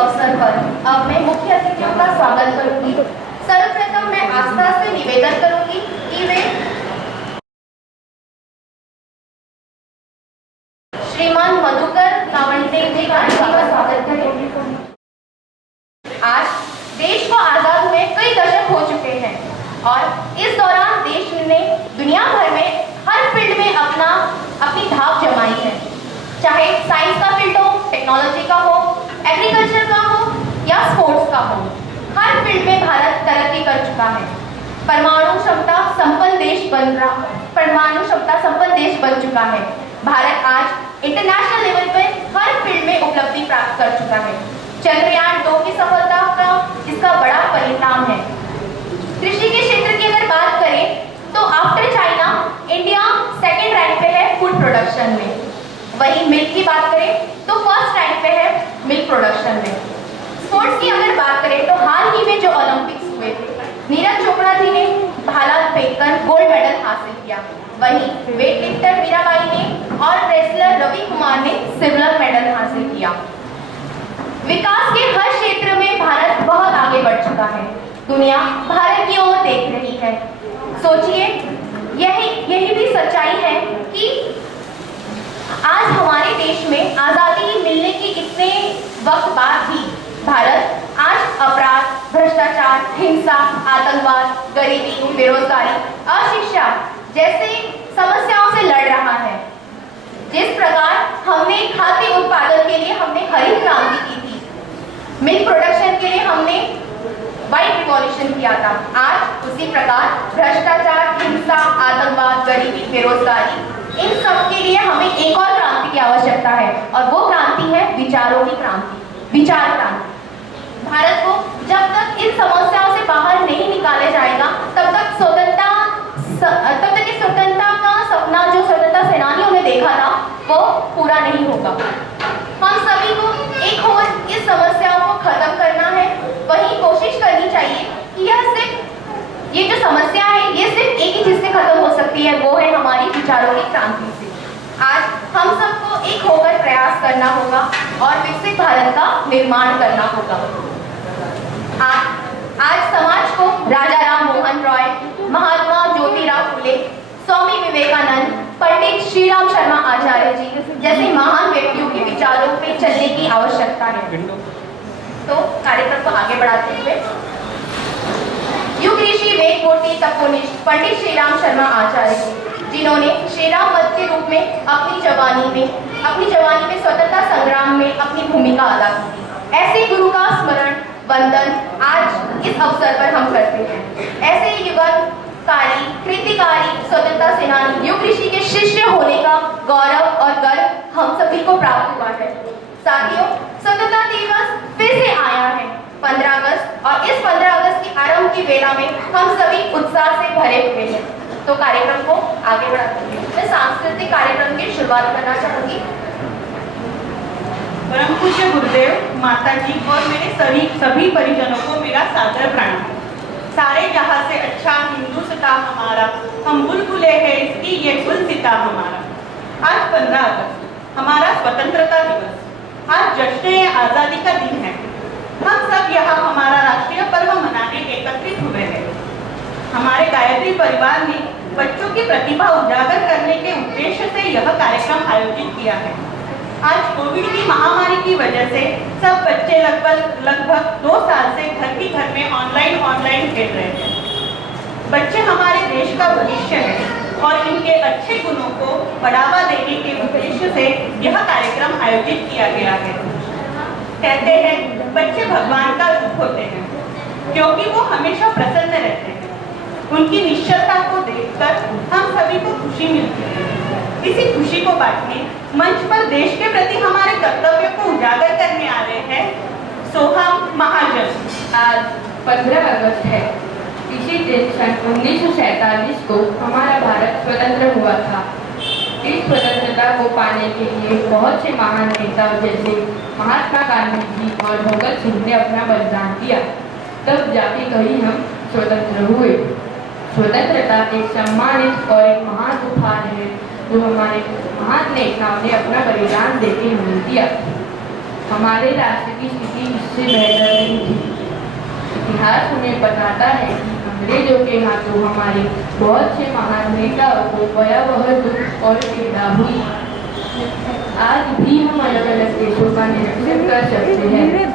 अवसर पर अब मैं मुख्य अतिथियों का स्वागत करूंगी। सर्वप्रथम मैं आस्था से निवेदन करूंगी कि वे श्रीमान मधुकर कावंटे जी का स्वागत करें। आज देश को आजाद हुए कई दशक हो चुके हैं और इस दौरान देश ने दुनिया भर में हर फील्ड में अपनी धाक जमाई है। चाहे साइंस का फील्ड हो, टेक्नोलॉजी का हो, एग्रीकल्चर का हो या स्पोर्ट्स का हो, हर फील्ड में भारत तरक्की कर चुका है। परमाणु क्षमता संपन्न देश बन चुका है। भारत आज इंटरनेशनल लेवल पर हर फील्ड में उपलब्धि प्राप्त कर चुका है। चंद्रयान 2 की सफलता का इसका बड़ा परिणाम है। कृषि के क्षेत्र की अगर बात करें तो after China India second rank पे है फूड प्रोडक्शन में। वहीं मिल्क की बात करें तो फर्स्ट रैंक पे है मिल्क प्रोडक्शन में। स्पोर्ट्स की अगर बात करें तो हाल ही में जो ओलंपिक्स हुए थे, नीरज चोपड़ा जी ने भाला फेंककर गोल्ड मेडल हासिल किया। वहीं वेट लिफ्टर मीराबाई ने और रेसलर रवि कुमार ने सिल्वर मेडल हासिल किया। विकास के हर क्षेत्र में भारत बहुत आगे बढ़ चुका है। दुनिया भारत की ओर देख रही है। सोचिए, यही भी सच्चाई है कि आज हमारे देश में आजादी मिलने की इतने वक्त बाद भी भारत आज अपराध, भ्रष्टाचार, हिंसा, आतंकवाद, गरीबी, बेरोजगारी, अशिक्षा जैसे समस्याओं से लड़ रहा है। जिस प्रकार हमने खाद्य उत्पादन के लिए हमने हरित क्रांति की थी, मिल्क प्रोडक्शन के लिए हमने व्हाइट रिवॉल्यूशन किया था, आज उसी प्रकार भ्रष्टाचार, हिंसा, आतंकवाद, गरीबी, बेरोजगारी, इन सब के लिए हमें एक और क्रांति की आवश्यकता है और वो क्रांति है विचारों की क्रांति, विचार क्रांति। भारत को जब तक इन समस्याओं से बाहर नहीं निकाले जाएगा तब तक स्वतंत्रता का सपना जो स्वतंत्रता सेनानियों ने देखा था वो पूरा नहीं होगा। हम सभी को एक और इस समस्याओं को खत्म करना है। वही कोशिश करनी चाहिए कि ये जो समस्या है ये सिर्फ एक ही चीज से खत्म हो सकती है, वो है हमारी विचारों की क्रांति से। आज हम सबको एक होकर प्रयास करना होगा और विकसित भारत का निर्माण करना होगा। आज समाज को राजा राम मोहन रॉय, महात्मा ज्योतिराव फुले, स्वामी विवेकानंद, पंडित श्रीराम शर्मा आचार्य जी जैसे महान व्यक्तियों के विचारों पे चलने की आवश्यकता है। तो कार्यक्रम को आगे बढ़ाते हुए युग ऋषि वेद मूर्ति तपोनिष्ठ पंडित श्रीराम शर्मा आचार्य जी, जिन्होंने श्रीराम वध के रूप में अपनी जवानी में स्वतंत्रता संग्राम में अपनी भूमिका अदा की थी। ऐसे गुरु का स्मरण वंदन आज इस अवसर पर हम करते हैं। ऐसे युगकारी, क्रांतिकारी, स्वतंत्रता सेनानी युग ऋषि के शिष्य होने का गौरव और गर्व हम सभी को प्राप्त हुआ है। साथियों, स्वतंत्रता दिवस फिर से आया है 15 अगस्त, और इस 15 अगस्त की आरंभ की वेला में हम सभी उत्साह से भरे हुए हैं। तो कार्यक्रम को आगे बढ़ाते हुए मैं सांस्कृतिक कार्यक्रम की शुरुआत करना चाहूंगी। परम पूज्य गुरुदेव, माता जी और मेरे सभी परिजनों को मेरा सादर प्रणाम। सारे जहां से अच्छा हिंदुस्तां हमारा, हम बुलबुले हैं इसकी ये गुलसिता हमारा। आज 15 अगस्त हमारा स्वतंत्रता दिवस, आज जश्न आजादी का दिन है। हम सब यहाँ हमारा राष्ट्रीय पर्व मनाने एकत्रित हुए हैं। हमारे गायत्री परिवार ने बच्चों की प्रतिभा उजागर करने के उद्देश्य से यह कार्यक्रम आयोजित किया है। आज कोविड की महामारी की वजह से सब बच्चे लगभग 2 साल से घर में ऑनलाइन खेल रहे हैं। बच्चे हमारे देश का भविष्य है और इनके अच्छे गुणों को बढ़ावा देने के उद्देश्य से यह कार्यक्रम आयोजित किया गया है। कहते हैं बच्चे भगवान का रूप होते हैं क्योंकि वो हमेशा प्रसन्न रहते हैं। उनकी निश्चलता को देखकर हम सभी को खुशी मिलती है। इसी खुशी को बांटने मंच पर देश के प्रति हमारे कर्तव्य को उजागर करने आ रहे हैं सोहम महाजन। आज 15 अगस्त है। इसी दिन सन 1947 को हमारा भारत स्वतंत्र हुआ था। इस स्वतंत्रता को पाने के लिए बहुत से महान नेता जैसे महात्मा गांधी जी और भगत सिंह ने अपना बलिदान दिया, तब जाके कहीं हम स्वतंत्र हुए। स्वतंत्रता एक सम्मानित और एक महान उपहार है जो हमारे महान नेताओं ने अपना बलिदान देके हमें दिया। हमारे राष्ट्र की स्थिति इससे बेहतर नहीं थी। इतिहास हमें बताता है कि अंग्रेजों के हाथों हमारे बहुत से महान नेताओं को भयावह दुख और पीड़ा हुई। आज भी हम अलग अलग देशों का निरीक्षण कर सकते हैं।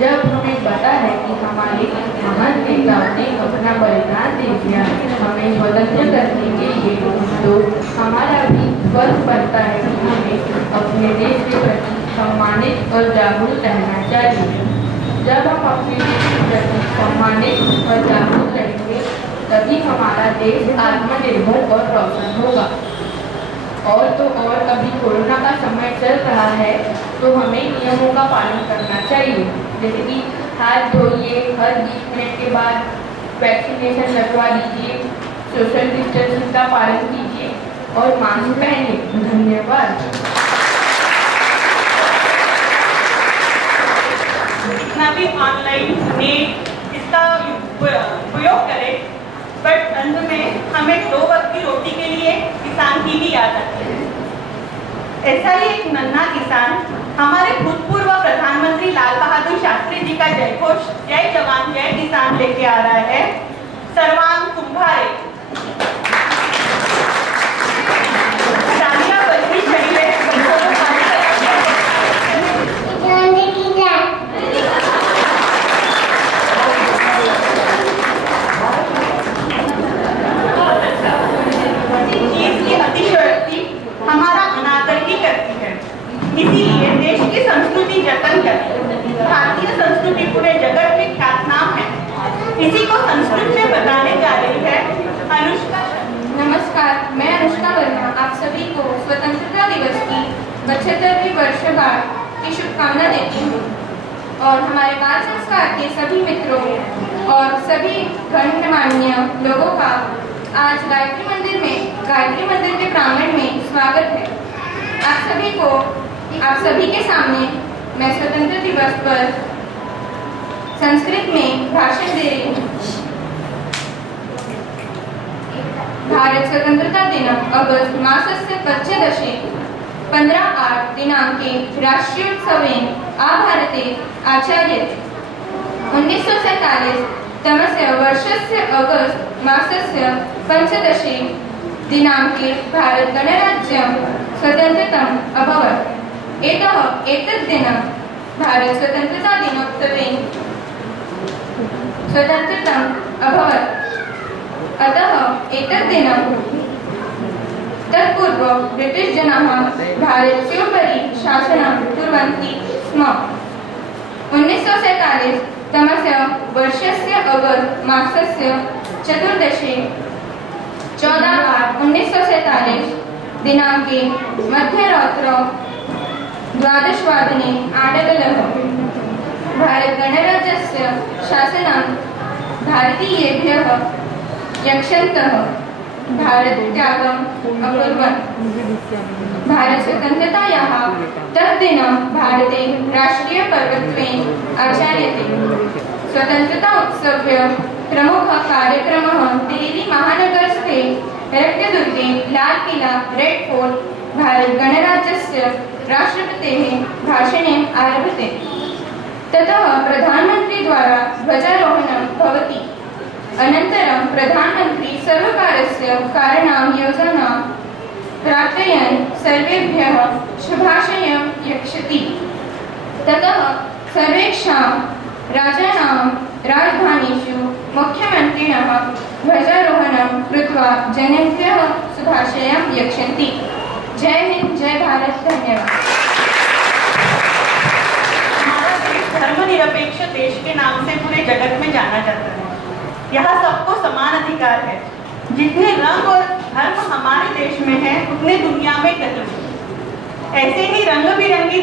जब हमें पता है कि हमारे महान नेताओं ने अपना बलिदान दे दिया हमें स्वतंत्र करने के लिए, तो हमारा भी फर्ज बनता है कि हमें अपने देश के प्रति सम्मानित और जागरूक रहना चाहिए। जब हम अपने देश के प्रति सम्मानित और जागरूक रहेंगे तभी हमारा देश आत्मनिर्भर और रोशन होगा। और तो और अभी कोरोना का समय चल रहा है तो हमें नियमों का पालन करना चाहिए, जैसे कि हाथ धोइए, हर 20 मिनट के बाद वैक्सीनेशन लगवा लीजिए, सोशल डिस्टेंसिंग का पालन कीजिए और मास्क पहनिए। धन्यवाद। जितना भी ऑनलाइन नेट इसका उपयोग करें, बट अंत में हमें 2 वक्त की रोटी के लिए किसान की भी याद आती है। ऐसा ही एक नन्हा किसान हमारे भूतपूर्व प्रधानमंत्री लाल बहादुर शास्त्री जी का जयघोष जय जवान जय किसान लेके आ रहा है। सर्वांग कुंभारे तालियां बजनी चाहिए। इसकी अतिशयोक्ति हमारा अनादर ही करती है, इसीलिए देश की संस्कृति जतन करें। भारतीय संस्कृति पूरे जगत में ख्यातनाम है। इसी को संस्कृत में बताने जा रही है अनुष्का। नमस्कार, मैं अनुष्का वर्मा आप सभी को स्वतंत्रता दिवस की 75वीं वर्षगांठ की शुभकामना देती हूँ और हमारे बाल संस्कार के सभी मित्रों और सभी गणमान्य लोगों का आज गायत्री मंदिर के प्रांगण में स्वागत है। आप सभी के सामने मैं स्वतंत्रता दिवस पर संस्कृत में भाषण दे रही हूँ। भारत स्वतंत्रता दिनम् अगस्त मासस्य पञ्चदशे 15/8 दिनाङ्के राष्ट्रियोत्सवेन आभारते आचर्यते। 1947 तमस्य वर्षस्य अगस्त मासस्य पञ्चदशे दिनाङ्के भारत गणराज्यं स्वतन्त्रम् अभवत्। एतत् दिनं भारत स्वतंत्रता दिनोत्सवेन स्वतन्त्रम् अभवत्। अतः एतत् दिनं तत्पूर्वं ब्रिटिश जनाः भारतस्योपरि शासनं कुर्वन्ति स्म। 1947 तमस्य वर्षस्य अगस्त मासस्य चतुर्दशे 14/8/1947 दिनाङ्के मध्यरात्रौ 12:00 आडगलः भारतगणराज्यस्य शासनं भारतीयेभ्यः यक्षन्तः भारतत्यागम् अकुर्वन्। भारतस्वतन्त्रतायाः तद्दिनं भारते राष्ट्रियपर्वत्वेन आचर्यते। स्वतन्त्रता उत्सवस्य प्रमुखः कार्यक्रमः दिल्ली महानगरस्थे रक्तदुर्गे लाल किला रेड फोर्ट भारतगणराज्यस्य राष्ट्रपतेः भाषणेन आरभते। ततः प्रधानमन्त्रीद्वारा ध्वजारोहणं भवति। अनन्तरं प्रधानमन्त्री सर्वकारस्य कारणां योजनां प्रार्थयन् सर्वेभ्यः शुभाशयं यच्छति। ततः सर्वेषां राज्यानां राजधानीषु मुख्यमन्त्रिणः ध्वजारोहणं कृत्वा जनेभ्यः शुभाशयं यच्छन्ति। जय हिंद, जय भारत। धन्यवाद। हमारा देश धर्मनिरपेक्ष देश के नाम से पूरे जगत में जाना जाता है। यहाँ सबको समान अधिकार है। जितने रंग और धर्म हमारे देश में है उतने दुनिया में नहीं। ऐसे ही रंग बिरंगी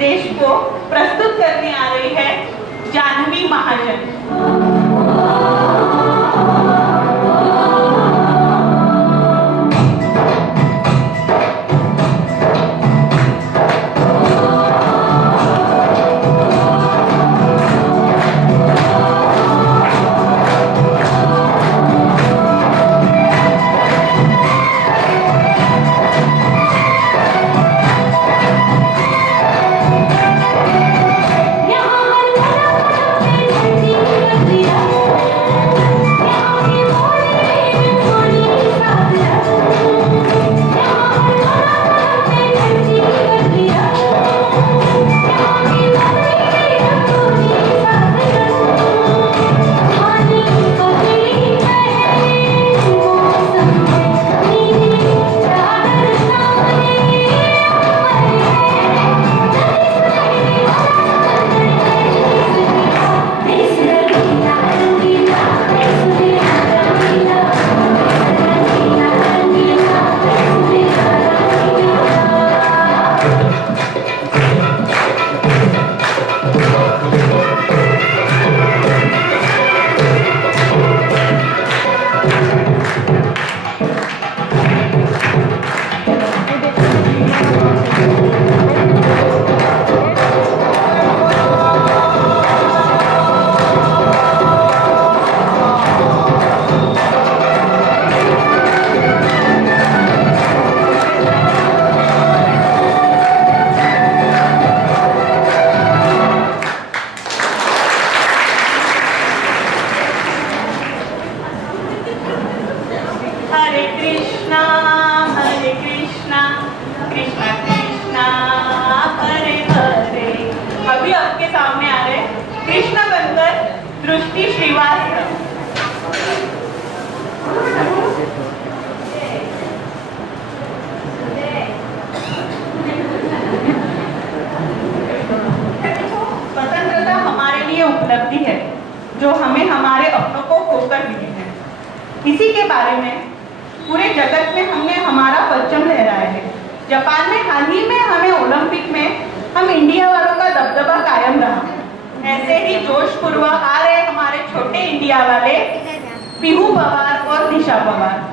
देश को प्रस्तुत करने आ रही है जानवी महाजन। कृष्णा कृष्णा हरे हरे। अभी आपके सामने आ रहे कृष्ण बनकर दृष्टि श्रीवास्तव। स्वतंत्रता हमारे लिए उपलब्धि है जो हमें हमारे अपनों को खोकर मिली है। इसी के बारे में पूरे जगत में हमने हमारा परचम लहराया है। जापान में हाल ही में हमें ओलंपिक में हम इंडिया वालों का दबदबा कायम रहा। ऐसे ही जोशपूर्वक आ रहे हमारे छोटे इंडिया वाले पीहू पवार और निशा पवार।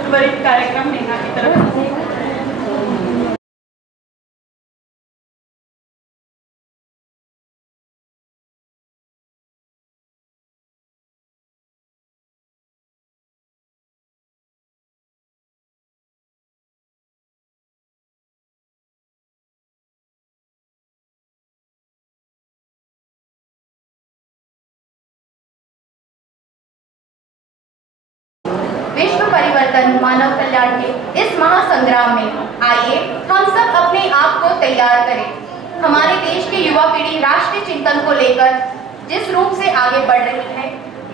उर्वरित कार्यक्रम नेहा की तरफ से। विश्व परिवर्तन मानव कल्याण के इस महासंग्राम में आइए हम सब अपने आप को तैयार करें। हमारे देश की युवा पीढ़ी राष्ट्रीय चिंतन को लेकर जिस रूप से आगे बढ़ रही है,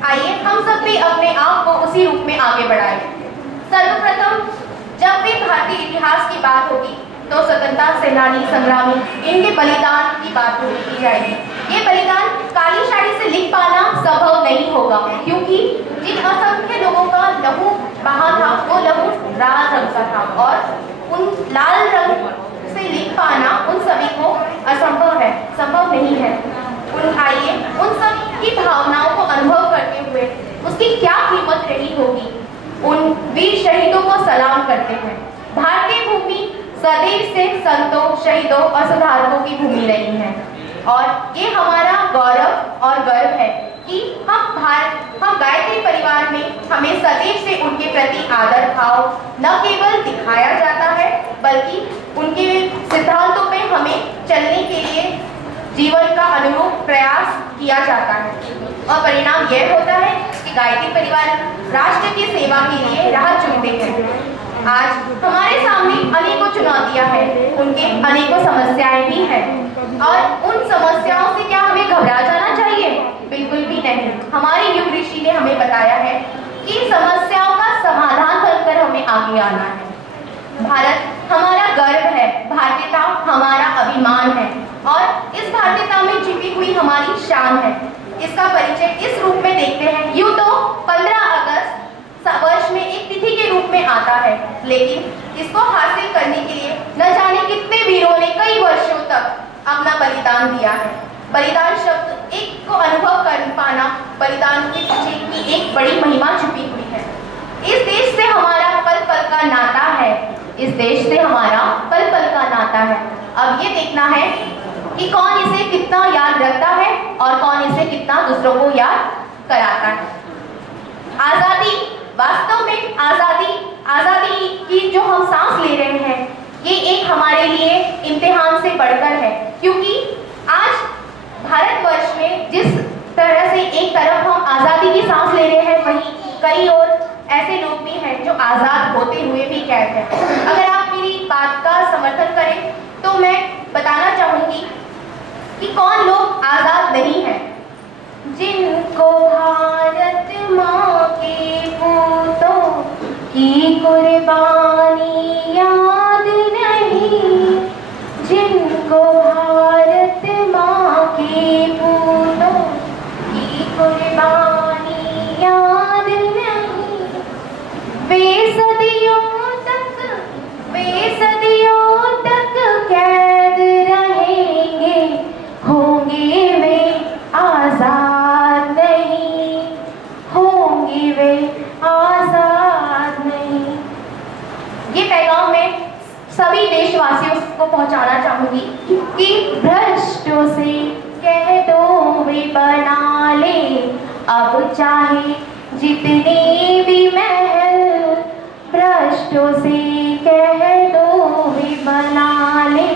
आइए हम सब भी अपने आप को उसी रूप में आगे बढ़ाएं। सर्वप्रथम जब भी भारतीय इतिहास की बात होगी तो स्वतंत्रता सेनानी संग्रामी इनके बलिदान की बात की जाएगी। ये बलिदान काली शाही से लिख पाना संभव नहीं होगा, क्योंकि जिन असंख्य लोगों का लहू बहा था वो लहू लाल रंग का था और उन लाल रंग से लिख पाना उन सभी को असंभव है, संभव नहीं है। आइए उन सब की भावनाओं को अनुभव करते हुए उसकी क्या कीमत रही होगी, उन वीर शहीदों को सलाम करते हैं। भारतीय भूमि सदैव से संतों, शहीदों और सुधारकों की भूमि रही है और ये हमारा गौरव और गर्व है कि हम गायत्री परिवार में हमें सदैव से उनके प्रति आदर भाव न केवल दिखाया जाता है बल्कि उनके सिद्धांतों पे हमें चलने के लिए जीवन का अनुरूप प्रयास किया जाता है और परिणाम यह होता है कि गायत्री परिवार राष्ट्र की सेवा के लिए राह चुनते हैं। आज हमारे सामने अनेकों चुनौतियां हैं, उनके अनेकों समस्याएं भी हैं और उन समस्याओं से क्या हमें घबरा जाना चाहिए? बिल्कुल भी नहीं। हमारे युग ऋषि ने हमें बताया है कि समस्याओं का समाधान करके हमें आगे आना है। भारत हमारा गर्व है, भारतीयता हमारा अभिमान है और इस भारतीयता में छिपी हुई हमारी शान है। इसका परिचय इस रूप में देखते हैं। यूं तो 15 अगस्त वर्ष में एक तिथि के रूप में आता है, लेकिन इसको हासिल करने के लिए न जाने कितने वीरों ने कई वर्षों तक अपना बलिदान दिया है। बलिदान शब्द एक को अनुभव कर पाना, बलिदान के पीछे की एक बड़ी महिमा छुपी हुई है। इस देश से हमारा पल पल का नाता है, इस देश से हमारा पल पल का नाता है। अब ये देखना है कि कौन इसे कितना याद रखता है और कौन इसे कितना दूसरों को याद कराता है। आजादी, वास्तव में आजादी की जो हम सांस ले रहे हैं, ये एक हमारे लिए इम्तिहान से बढ़कर है, क्योंकि आज भारतवर्ष में जिस तरह से एक तरफ हम आजादी की सांस ले रहे हैं, वहीं कई आजाद होते हुए भी कैद है। अगर आप मेरी बात का समर्थन करें तो मैं बताना चाहूंगी कि कौन लोग आजाद नहीं हैं। जिनको भारत माँ के पूतों की कुर्बानी याद नहीं, जिनको भारत माँ के पूतों की कुर्बानी याद नहीं, वे सदियों तक कैद रहेंगे, होंगे वे आजाद नहीं, होंगे वे आजाद नहीं। ये पैगाम मैं सभी देशवासियों को पहुंचाना चाहूंगी कि भ्रष्टों से कह दो वे बना ले अब चाहे जितने भी महल, भ्रष्टों से कह दो वे बना ले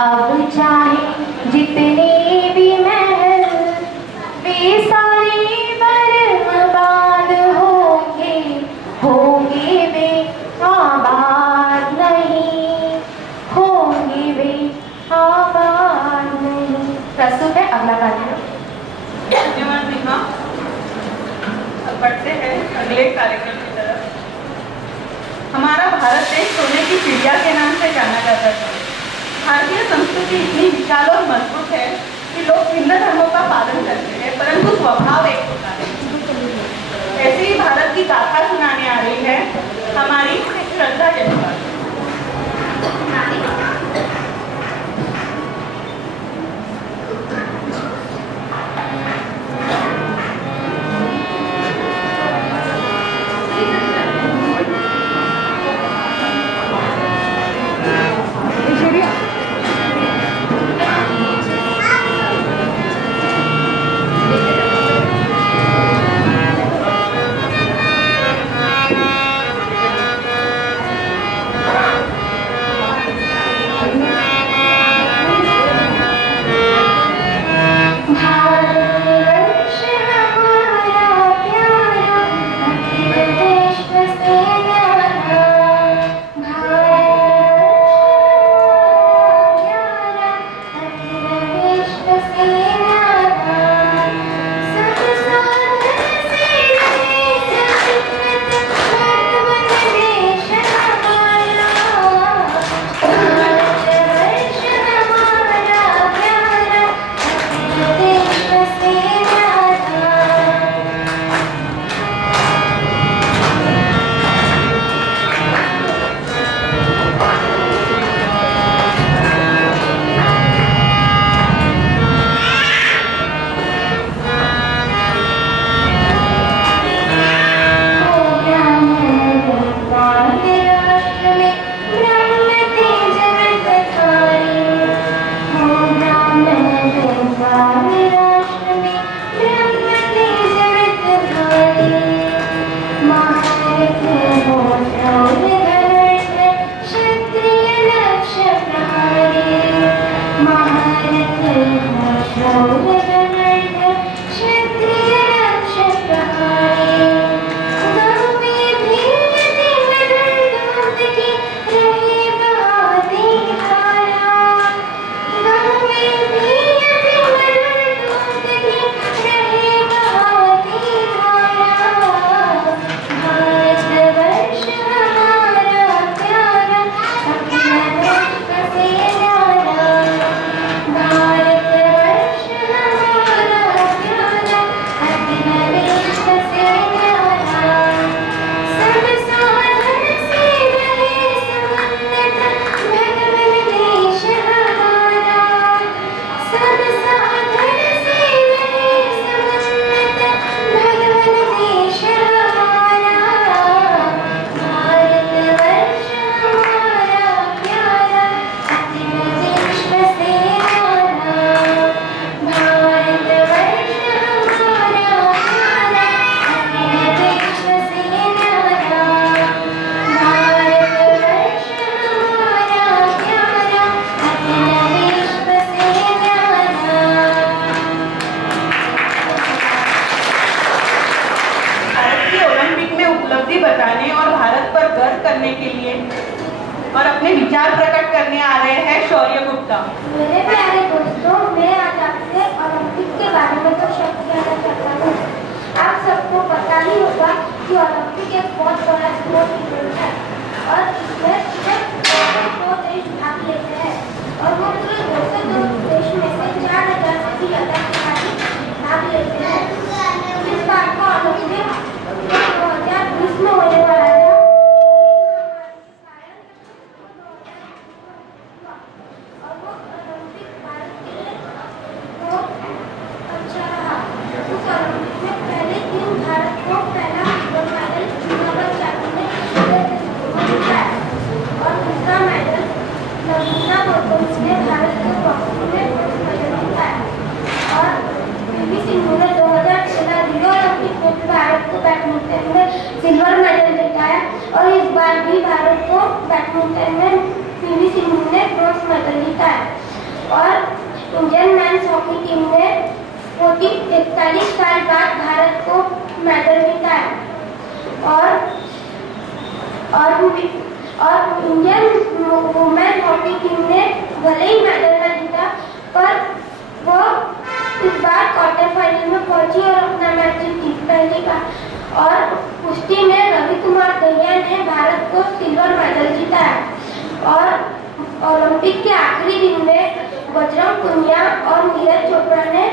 अब चाहे जितने भी महल, वे सारे बर्बाद होंगे, होंगे वे आबाद नहीं, होंगे वे आबाद नहीं। प्रस्तुत है अगला कार्यक्रम। धन्यवाद सीमा। अब बढ़ते हैं अगले कार्यक्रम की तरफ। हमारा भारत देश सोने की चिड़िया के नाम से जाना जाता है। भारतीय संस्कृति इतनी विशाल और मजबूत है कि लोग भिन्न धर्मों का पालन करते हैं, परंतु स्वभाव एक होता है। ऐसे ही भारत की गाथा सुनाने आ रही है हमारी श्रद्धा जयसवाल। बताने और भारत पर पर गर्व करने के लिए और अपने विचार प्रकट करने आ रहे हैं शौर्य गुप्ता। मेरे प्यारे दोस्तों, मैं आज आपसे ओलंपिक के बारे में कुछ शब्द कहना चाहता हूँ। आप सबको पता ही होगा कि ओलंपिक एक बहुत बड़ा स्पोर्ट इवेंट है और इसमें सिर्फ 202 देश भाग लेते हैं और वो पूरे 202 देश में से 4000 से भी ज्यादा खिलाड़ी भाग लेते हैं। इस बार का ओलंपिक 2020 में होने वाला है और वो ओलंपिक भारत के लिए बहुत अच्छा रहा। उस ओलंपिक में पहले दिन भारत को पहला गोल्ड मेडल नम्रता ने जीता और दूसरा मेडल नवीना मोटोम्स ने भारत को बॉक्सिंग में ब्रॉन्ज मेडल जीता और पीवी सिंधु ने 2016 रियो ओलंपिक में भी भारत को बैडमिंटन में सिल्वर मेडल जीता है और इस बार भी भारत को बैडमिंटन में पीवी सिंधु ने ब्रॉन्ज मेडल जीता है और इंडियन मेंस हॉकी टीम ने 41 साल बाद भारत को मेडल जीता है और इंडियन वुमेन हॉकी टीम ने भले ही मेडल न जीता पर वो इस बार क्वार्टर फाइनल में पहुंची और अपना मैच जीती पहली बार। और कुश्ती में रवि कुमार दहिया ने भारत को सिल्वर मेडल जीता है और ओलंपिक के आखिरी दिन में बजरंग पुनिया और नीरज चोपड़ा ने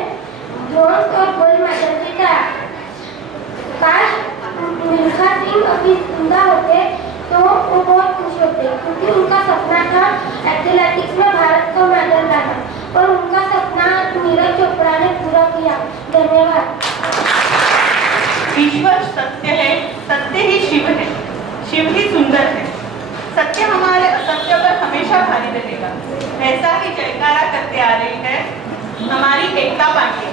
ब्रॉन्ज और गोल्ड मेडल जीता है। काश मिल्खा सिंह अभी जिंदा होते तो वो बहुत खुश होते क्योंकि उनका सपना था एथलेटिक्स में भारत को मेडल लाना और उनका सपना नीरज चोपड़ा ने पूरा किया। धन्यवाद। ईश्वर सत्य है, सत्य ही शिव है, शिव ही सुंदर है। सत्य हमारे असत्य पर हमेशा भारी रहेगा। ऐसा ही जयकारा करते आ रही है हमारी एकता पांडे।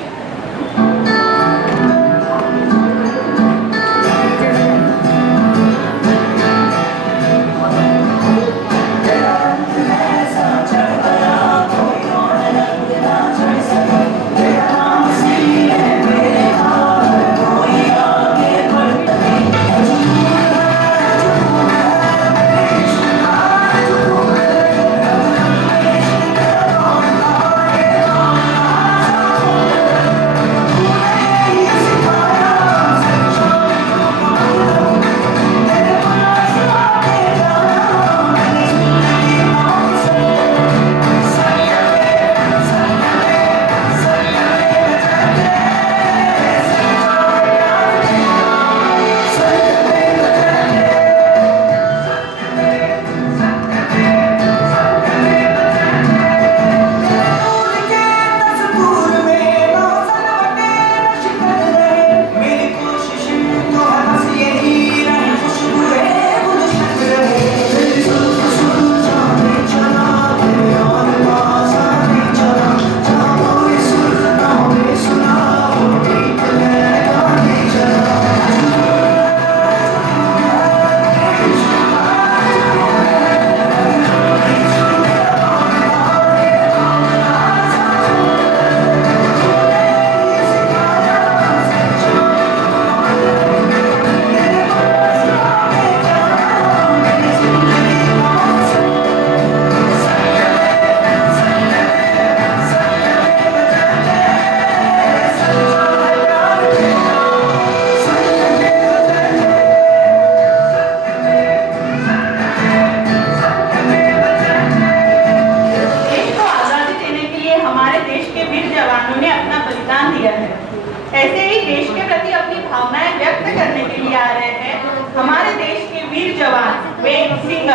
ऐसे ही देश के प्रति अपनी भावनाएं व्यक्त करने के लिए आ रहे हैं हमारे देश के वीर जवान वेद सिंह।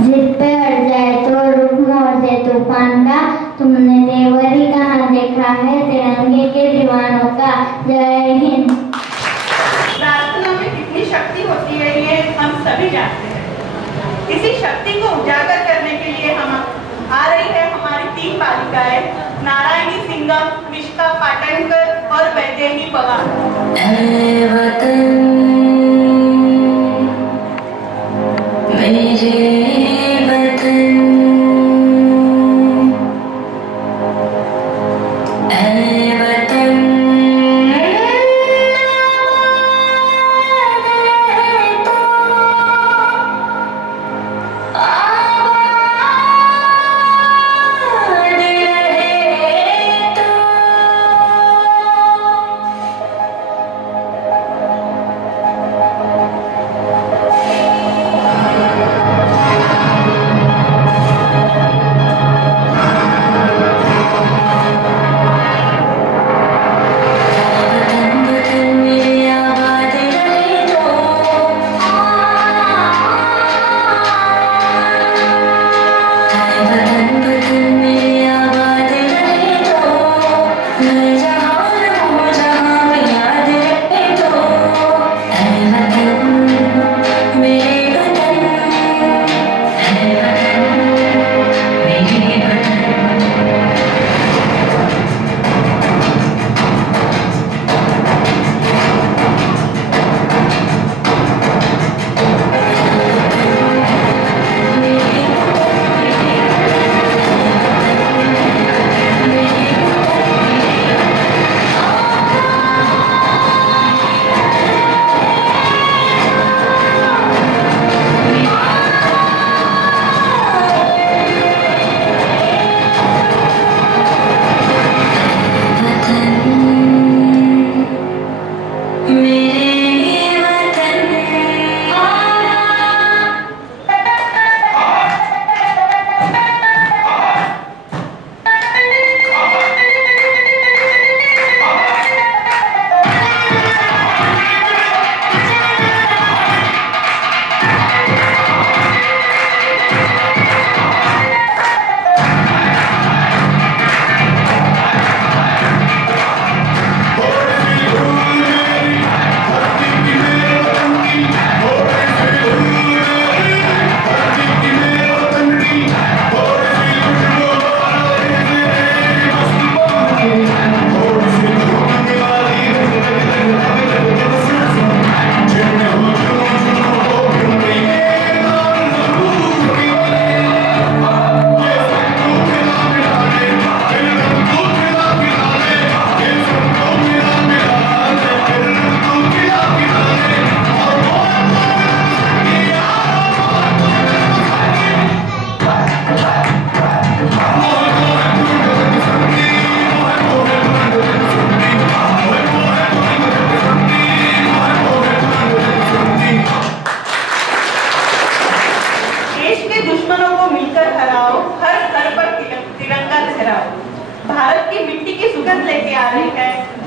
जिद पे हट जाए तो रुख मोड़ दे तूफान का, तुमने देवरी कहाँ देखा है तिरंगे के दीवानों का। जय हिंद। प्रार्थना में कितनी शक्ति होती है ये हम सभी जानते हैं। इसी शक्ति को उजागर करने के लिए हम आ रही है हमारी 3 बालिकाएं नारायणी सिंगम, मिश्का पाटनकर और वैदेही पवार। ऐ वतन मेरे वतन, ऐ वतन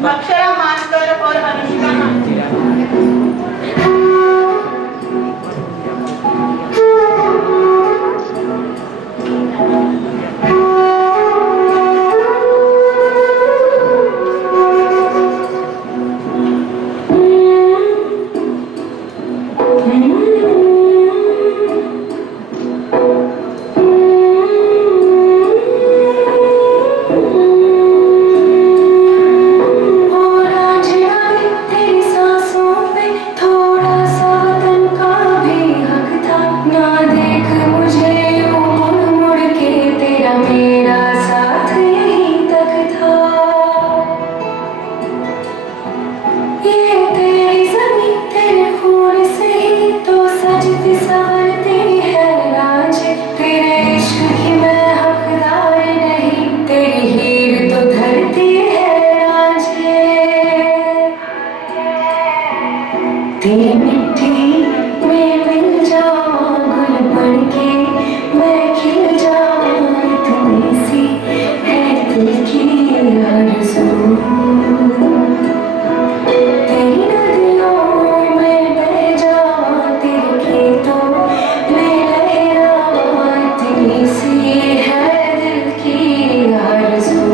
अक्षरा मानकर और अनुष्का मानकर। तेरी मिट्टी में मिल जाऊं गुल बन के मैं खिल जाऊं इतनी सी है दिल की आरज़ू तेरी नदियों में बह जाऊं तेरे खेतों में लहराऊं इतनी सी है दिल की आरज़ू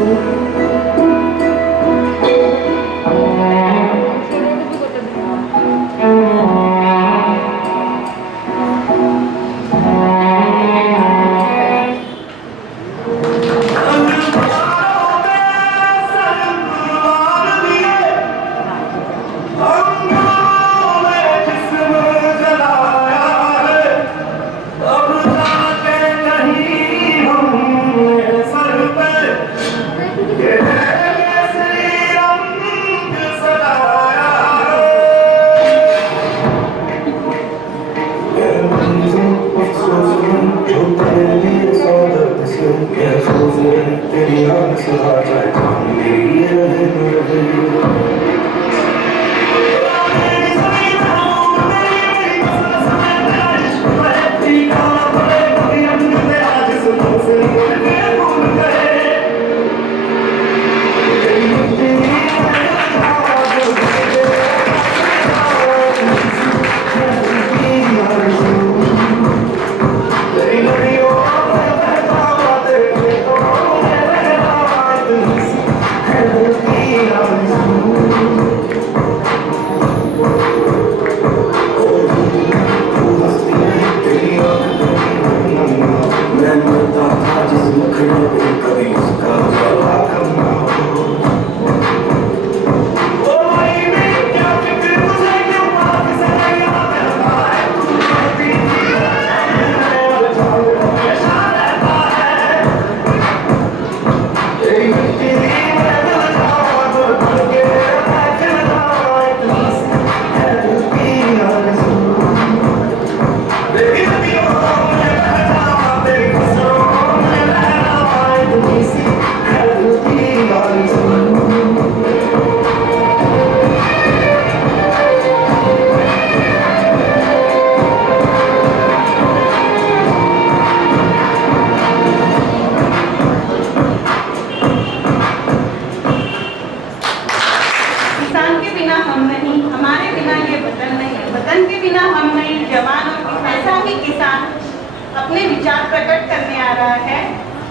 अपने विचार प्रकट करने आ रहा है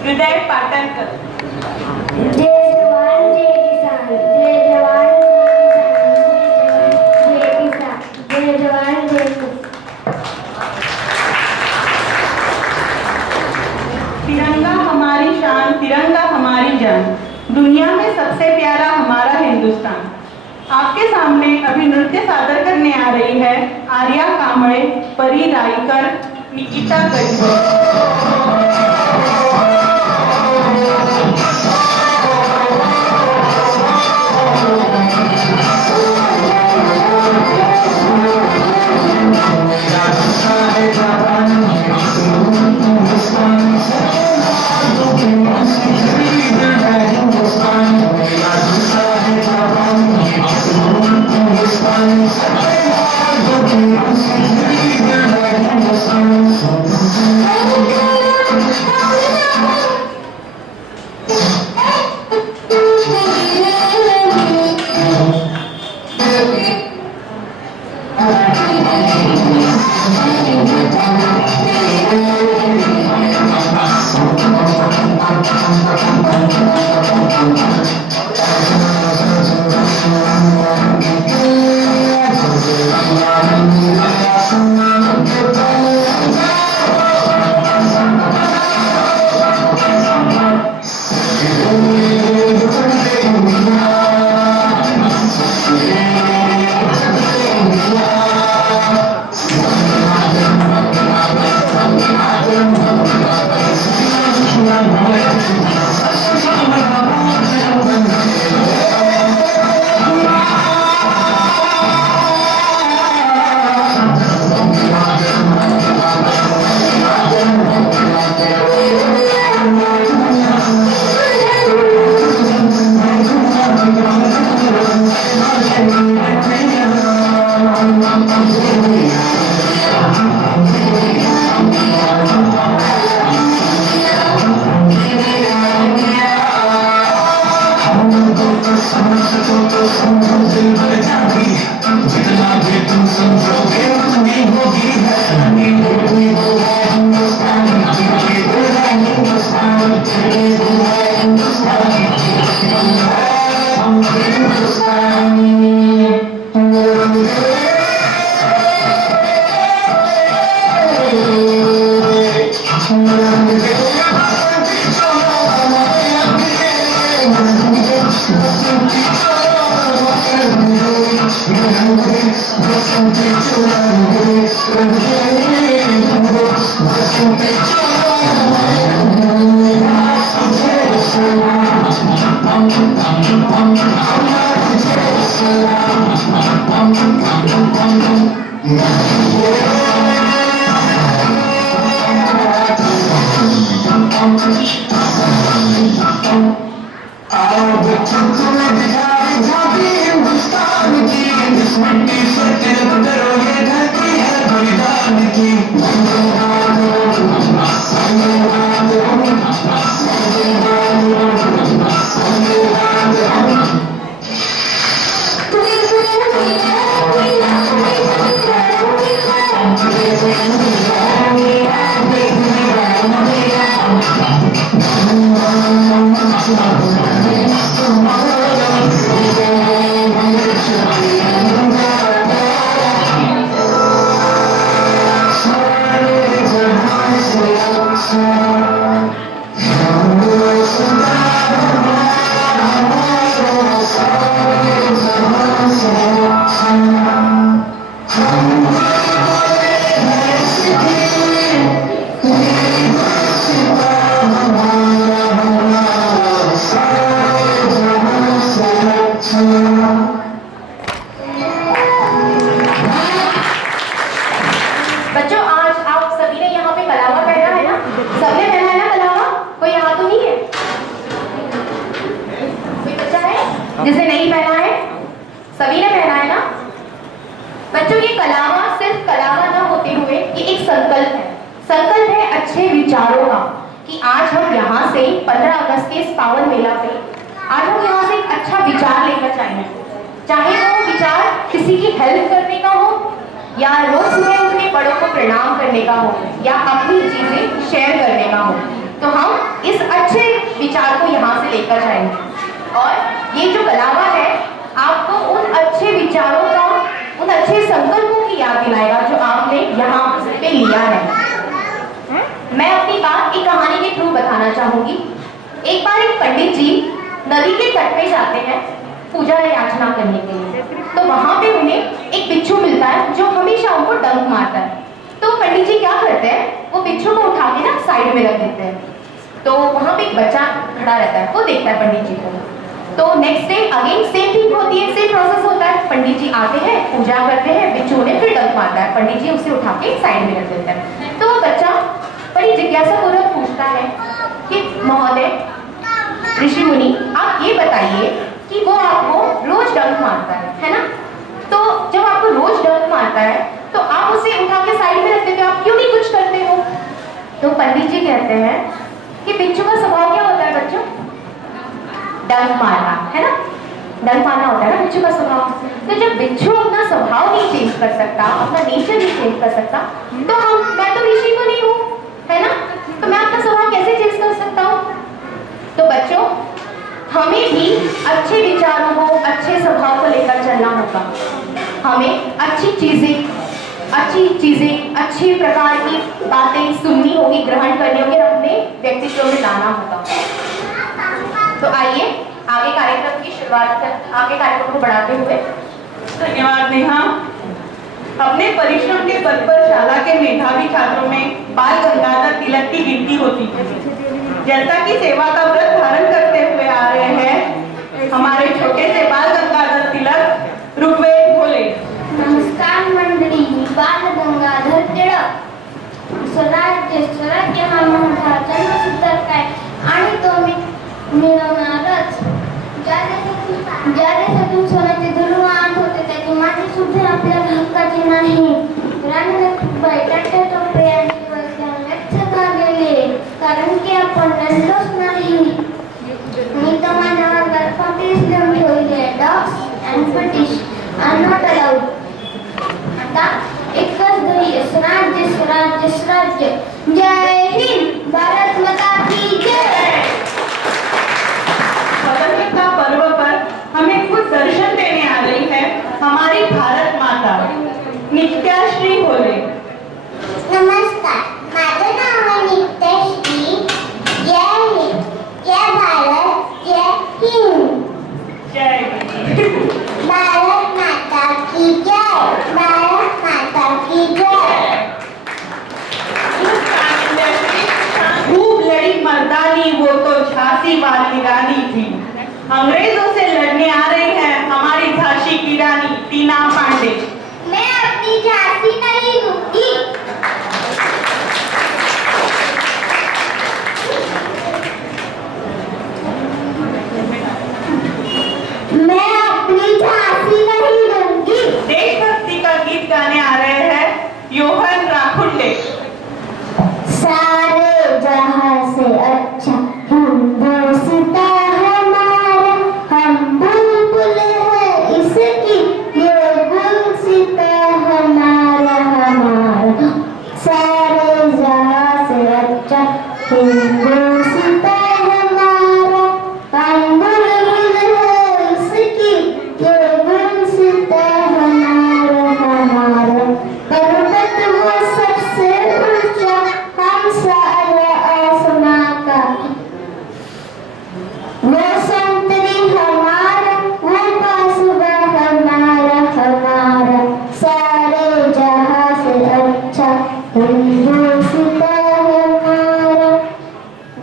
हृदय पाटनकर। जय जवान जय किसान, जय जवान जय किसान, जय जवान जय किसान। तिरंगा हमारी शान, तिरंगा हमारी जान, दुनिया में सबसे प्यारा हमारा हिंदुस्तान। आपके सामने अभी नृत्य सादर करने आ रही है आर्या कांबळे, परी राईकर, निकिता गजबे। Oh, बच्चों आज आप सभी ने यहाँ पे कलावा पहना है ना? सबने पहना है ना कलावा? कोई यहाँ तो नहीं है? कोई बच्चा है जिसे नहीं पहना है? सभी ने पहना है ना? बच्चों ये कलावा सिर्फ कलावा ना होते हुए ये एक संकल्प है। संकल्प है अच्छे विचारों का कि आज हम यहाँ से 15 अगस्त के इस पावन मेला पे आज हम यहाँ से एक अच्छा विचार लेकर जाएंगे। चाहे वो विचार किसी की हेल्प करने का हो या रोज सुबह उठने बड़ों को प्रणाम करने का हो या अपनी चीजें शेयर करने का हो, तो हम इस अच्छे विचार को यहाँ से लेकर जाएंगे। और ये जो कलावा है आपको उन अच्छे विचारों का, उन अच्छे संकल्पों की याद दिलाएगा जो आपने यहाँ पे लिया है। मैं अपनी बात एक कहानी के थ्रू बताना चाहूंगी। एक बार एक पंडित जी नदी के तट पे जाते हैं पूजा याचना करने के लिए, तो वहां पे उन्हें एक बिच्छू मिलता है जो हमेशा उनको डंक मारता है। तो पंडित जी क्या करते हैं, वो बिच्छू को उठा के ना साइड में रख देते हैं। तो वहां पे एक बच्चा खड़ा रहता है, वो देखता है पंडित जी को। तो next day again same thing होती है, सेम प्रोसेस होता है। पंडित जी आते हैं, पूजा करते हैं, बिच्छू उन्हें फिर डंक मारता है, पंडित जी उसे उठा के साइड में रख देते हैं। तो वो बच्चा बड़ी जिज्ञासा पूर्वक पूछता है कि महोदय ऋषि मुनि आप ये बताइए कि वो आपको रोज डंक मारता है ना? तो जब आपको रोज डंक मारता है तो आप उसे उठा के साइड में रख देते हो, आप क्यों नहीं कुछ करते हो? तो पंडित जी कहते हैं कि बिच्छू का स्वभाव क्या होता है बच्चों? डंक मारना, है ना? डंक मारना होता है ना बिच्छू का स्वभाव। तो जब बिच्छू अपना स्वभाव नहीं चेंज कर सकता, अपना नेचर नहीं चेंज कर सकता, तो मैं तो ऋषि मुनि हूँ, है ना? तो मैं अपना स्वभाव कैसे चेंज कर सकता हूँ? तो बच्चों हमें भी अच्छे विचारों को, अच्छे स्वभाव को लेकर चलना होगा। हमें अच्छी चीजें, अच्छी प्रकार की बातें सुननी होगी, ग्रहण करनी होगी, अपने व्यक्तित्व में लाना होगा। तो आइए आगे कार्यक्रम की शुरुआत आगे कार्यक्रम को बढ़ाते हुए। धन्यवाद नेहा। अपने परिश्रम के बल पर शाला के मेधावी छात्रों में बाल गंगाधर तिलक की गिनती होती है। जनता की सेवा का व्रत धारण करते हुए आ रहे हैं हमारे छोटे से बाल गंगाधर तिलक ऋग्वेद भोले। नमस्कार मंडळी, मी बाल गंगाधर टिळक. स्वराज्य हा माझा जन्मसिद्ध काय आणि तो मी मिळवणारच. ज्या देशातून सोन्याचे ध्रुव आणत होते त्याची माती सुद्धा आपल्या हक्काची नाही. राणी लक्ष्मीबाई टाटा टोपे यांची व्यक्त का गेले, कारण की आपण लढलोच नाही. मी तर माझ्या वर्गात 35 लिहून ठेवले. डॉग देश राज्य। जय हिंद, भारत माता की जय। स्वतंत्रता पर्व पर हमें कुछ दर्शन देने आ रही है हमारी भारत माता नित्याश्री होले। नमस्कार, माझं नाव आहे नित्याश्री। जय हिंद, जय भारत, जय हिंद। जय भारत माता की जय, भारत माता की जय। खूब लड़ी मर्दानी, वो तो झांसी वाली रानी थी। अंग्रेजों से लड़ने आ रही है हमारी झांसी की रानी टीना पांडे। मैं अपनी झांसी नहीं दूंगी। मैं अपनी झांसी नहीं दूंगी। देशभक्ति का गीत गाने आ रहे हैं योहन राखुंडे। सारे जहां से अच्छा हिंदुस्ता हमारा, हम बुलबुल है इसकी, ये गुलसिता हमारा हमारा। सारे जहां से अच्छा हिंदुस्ता हमारा, हम बुलबुल है इसकी, ये गुलसिता हमारा हमारा। पर्वत वो सबसे ऊंचा, हम सारा आसमां का, वो संतरी हमारा, वो बासुबा हमारा हमारा। सारे जहां से अच्छा हिंदुस्ता हमारा।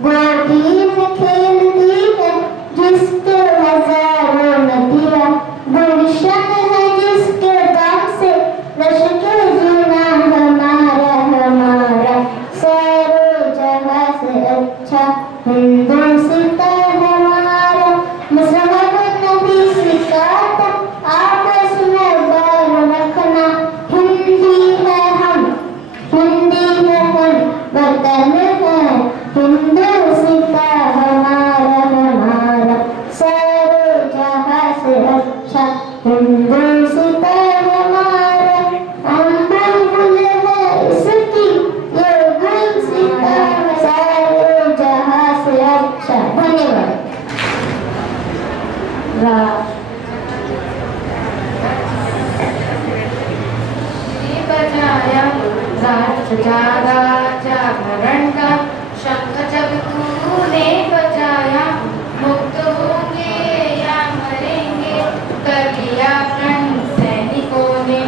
गोदी में खेलती है जिसके हजारों नदियां, गुलशन है जिसके दम से लश्के जीना हमारा हमारा। सारे जहां से अच्छा हिंदुस्ता हमारा। मजहब नहीं सिखाता आपस में बैर रखना, हिंदी है हम, हिंदी है हम, वतन है हिंदुस्ता हमारा हमारा। सारे जहां से अच्छा हिंदुस्ता हमारा, हम बुलबुल है इसकी, ये गुलसिता सारे जहां से अच्छा। धन्यवाद। बजाया राष्ट्र जागा जागरण का शंख जब तूने बजाया, मुक्त होंगे या मरेंगे कर लिया प्रण सैनिकों ने,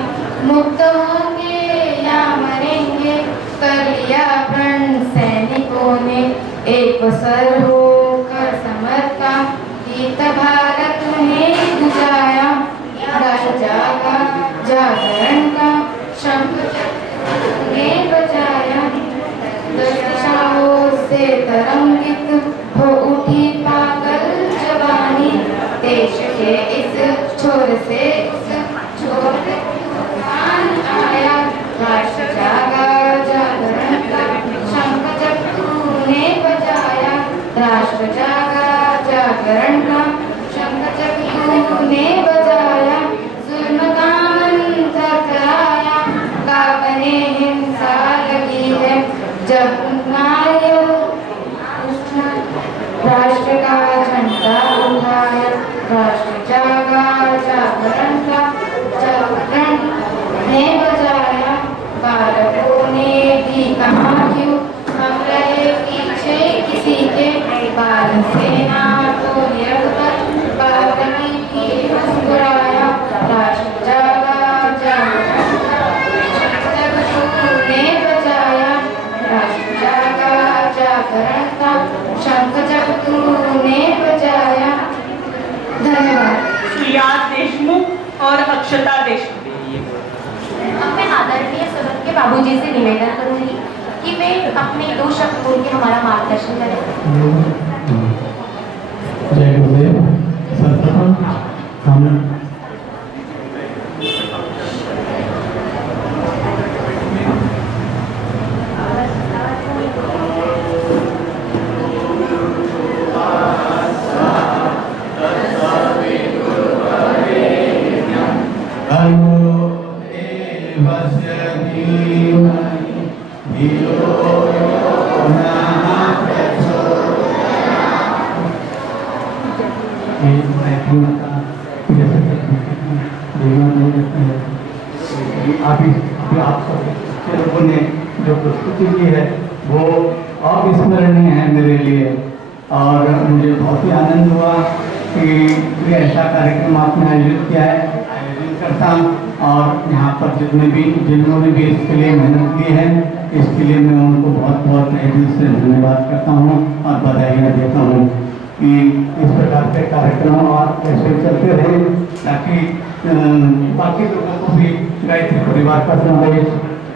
मुक्त होंगे या मरेंगे कर लिया प्रण सैनिकों ने। एक सर होकर समर का गीत भारत ने गुजाया, राष्ट्र जागा जागरण का शंख ने बजाया। 10 दिशाओं से तरंगित हो उठी पागल जवानी, देश के इस छोर से उस छोर तूफान आया। राष्ट्र जागा जागरण का शंख जब तूने बजाया, राष्ट्र जागा जागरण का शंख जब तूने बजाया। जुल्म का मंत्र कराया, कांपने हिंसा लगी है जब नारियों राष्ट्र का झंडा उठाया। राष्ट्र जागा जागरण का जागरण ने बजाया। बालकों ने भी कहा क्यों हम रहे पीछे किसी के, बाल सेना तो निरंतर बालकनी भी मुस्कुराया। राष्ट्र जागा जागरण का जब तूने बजाया, राष्ट्र जागा जागरण का शंख जब तूने बजाया। धन्यवाद। सुयाद देशमुख और अक्षता देशमुख। अब मैं आदरणीय सदन के बाबूजी से निवेदन करूंगी कि वे अपने 2 शब्द बोल के हमारा मार्गदर्शन करें। जय गुरुदेव। सर्वप्रथम हम आप सब लोगों ने जो प्रस्तुति की है वो अविस्मरणीय है मेरे लिए, और मुझे बहुत ही आनंद हुआ कि ये ऐसा कार्यक्रम आपने आयोजित किया है। आयोजन करता हूँ और यहाँ पर जिन्होंने भी इसके लिए मेहनत की है, इसके लिए मैं उनको बहुत बहुत तहे दिल से धन्यवाद करता हूँ और बधाइयाँ देता हूँ कि इस प्रकार के कार्यक्रम और ऐसे चलते रहे, ताकि बाकी लोगों को भी गायत्री परिवार का संदेश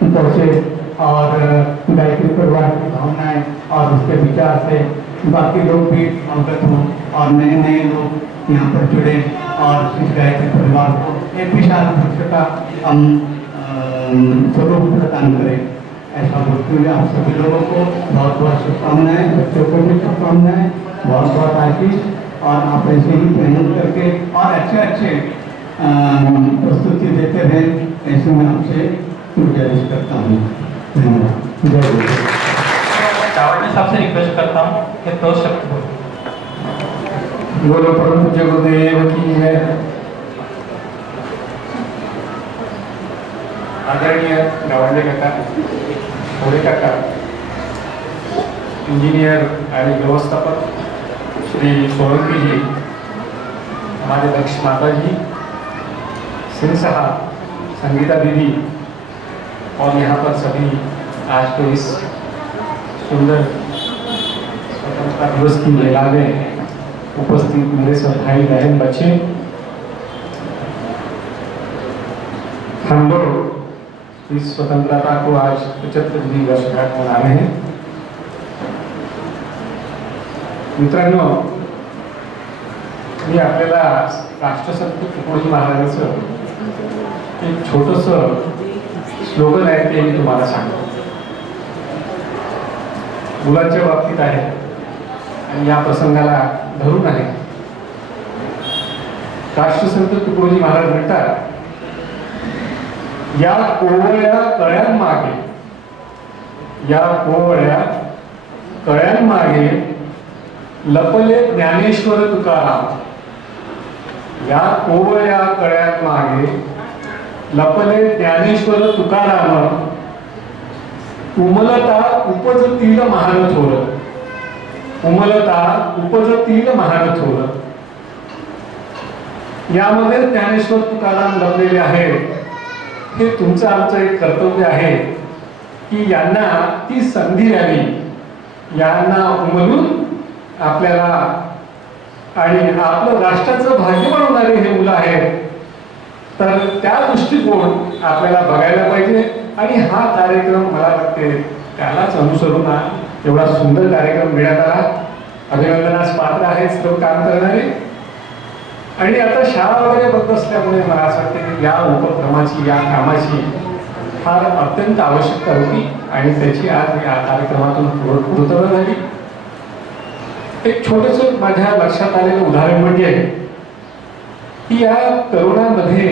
पहुँचे और गायत्री परिवार की भावनाएं और उसके विचार से बाकी लोग भी अवगत हों और नए नए लोग यहाँ पर जुड़े और इस गायत्री परिवार को एक विशाल भविष्य का हम स्वरूप प्रदान करें। ऐसा बोलते हुए आप सभी लोगों को बहुत बहुत शुभकामनाएं, बच्चों को भी शुभकामनाएं, बहुत बहुत आशीष, और आप ऐसे ही मेहनत करके और अच्छे अच्छे प्रस्तुति देते रहे, ऐसे मैं आपसे गुजारिश करता हूँ। धन्यवाद। जय गुरु। चावड़े साहब से रिक्वेस्ट करता हूँ कि 2 शब्द बोलो। बोलो परम पूज्य गुरुदेव की है। आदरणीय गावंडे काका, होळे काका, इंजिनियर आणि व्यवस्थापक श्री सोळंकी जी, हमारे दक्ष माता जी, सिंह साहब, संगीता दीदी और यहाँ पर सभी आज के इस सुंदर स्वतंत्रता दिवस की मेला में उपस्थित मेरे सब भाई बहन बच्चे, हम लोग इस स्वतंत्रता को आज 75वीं वर्षगांठ मना रहे हैं। मित्रांनो, मी आपल्याला राष्ट्रसंत तुकडोजी महाराजांचं एक छोटंसं स्लोगन आहे ते मी तुम्हाला सांगतो। मुलांच्या बाबतीत आहे आणि या प्रसंगाला धरून आहे। राष्ट्रसंत तुकडोजी महाराज म्हणतात, या कोवळ्या कळ्यांमागे, या कोवळ्या कळ्यांमागे लपले ज्ञानेश्वर तुकाराम, या कोवळ्या कळ्यांमागे लपले ज्ञानेश्वर तुकाराम, उमलता उपजतील महान थोर, उमलता उपजतील महान थोर। यामध्ये ज्ञानेश्वर तुकाराम लपलेले आहेत। हे तुमचं आमचं एक कर्तव्य आहे की यांना ती संधी द्यावी, यांना उमलून आपल्याला आणि आपलं राष्ट्राचं भाग्य बनवणारे हे मुलं आहेत, तर त्या दृष्टिकोन आपल्याला बघायला पाहिजे। आणि हा कार्यक्रम मला वाटते त्यालाच अनुसरून एवढा सुंदर कार्यक्रम घेण्यात आला। अभिनंदनास पात्र आहेत सर्व काम करणारे। आणि आता शाळा वगैरे बंद असल्यामुळे मला असं वाटतं की या उपक्रमाची, या कामाची फार अत्यंत आवश्यकता होती आणि त्याची आज या कार्यक्रमातून पूर्तता झाली। एक छोटंसं माझ्या लक्षात आलेलं उदाहरण म्हणजे की या करोनामध्ये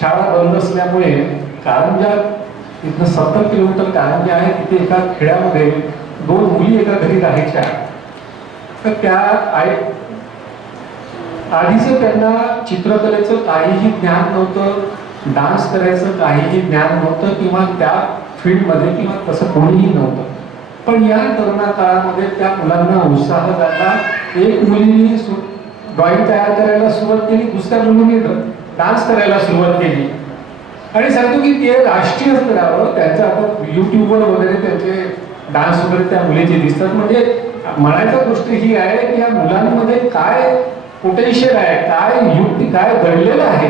शाळा बंद असल्यामुळे कारंजा इथनं 70 किलोमीटर कारंजा आहे, तिथे एका खेड्यामध्ये 2 मुली एका घरी राहायच्या। तर त्या आधीच त्यांना चित्रकलेचं काहीही ज्ञान नव्हतं, डान्स करायचं काहीही ज्ञान नव्हतं किंवा त्या फील्डमध्ये किंवा तसं कोणीही नव्हतं। पण या करोना काळामध्ये त्या मुलांना उत्साह झाला। एक मुलीने ड्रॉइंग तयार करायला सुरुवात केली, दुसऱ्या मुलीने डान्स करायला सुरुवात केली आणि सांगतो की ते राष्ट्रीय स्तरावर त्यांचं आता युट्यूबवर वगैरे त्यांचे डान्स वगैरे त्या मुलीचे दिसतात। म्हणजे म्हणायचा गोष्ट ही आहे की या मुलांमध्ये काय पोटेन्शियल आहे, काय युक्ती, काय घडलेलं आहे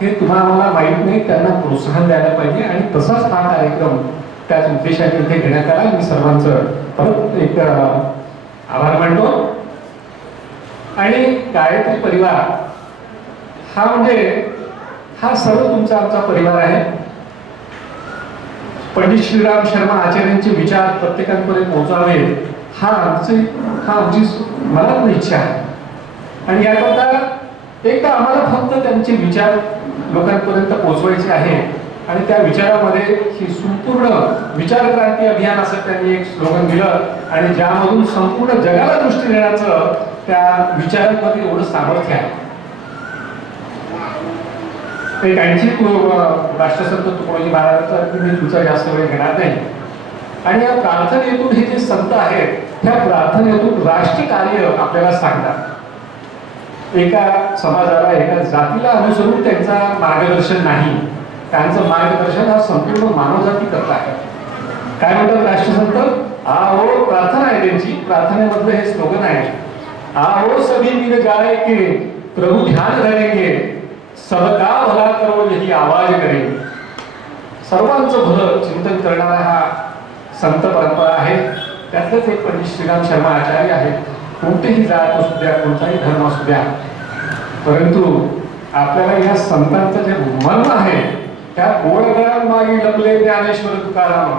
हे तुम्हाला माहीत नाही। त्यांना प्रोत्साहन द्यायला पाहिजे आणि तसाच हा कार्यक्रम त्याच उद्देशाने इथे घेण्यात आला। मी सर्वांचं परत एक आभार मानतो। आणि गायत्री परिवार हा म्हणजे हा सर्व तुमचा आमचा परिवार आहे। पंडित श्रीराम शर्मा आचार्यांचे विचार प्रत्येकापर्यंत पोहोचावे हा आमची मनातली इच्छा आहे। आणि याकरता एकदा आम्हाला फक्त त्यांचे विचार लोकांपर्यंत पोहोचवायचे आहे आणि त्या विचारामध्ये ही संपूर्ण विचार क्रांती अभियान असं त्यांनी एक स्लोगन दिलं आणि ज्यामधून संपूर्ण जगाला दृष्टी देण्याचं त्या विचारांमध्ये एवढं सामर्थ्य आहे. एक आणखी राष्ट्रसंत तुकडोजी महाराजांचा मी तुमचा जास्त वेळ घेणार नाही. आणि या प्रार्थनेतून हे जे संत आहेत त्या प्रार्थनेतून राष्ट्रकार्य आपल्याला सांगतात. एका समाजाला एका जातीला अनुसरून त्यांचा मार्गदर्शन नाही, त्यांचं मार्गदर्शन हा संपूर्ण मानवजाती करता आहे. काय म्हणतात राष्ट्रसंत? आओ, प्रार्थना आहे त्यांची, प्रार्थनेमधलं हे स्लोगन आहे, आओ सभी मिल जाए के प्रभु ध्यान धरेंगे, सबका भला करो यही आवाज करेंगे. सर्वांचं भलं चिंतन करणारा हा संत परंपरा आहे. त्यातलेच एक पंडित श्रीराम शर्मा आचार्य आहेत. कोणतेही जात असू द्या, कोणताही धर्म असू द्या, परंतु आपल्याला या संतांचं जे मर्म आहे त्या गोडगळांमागे लपले ज्ञानेश्वर तुकाराम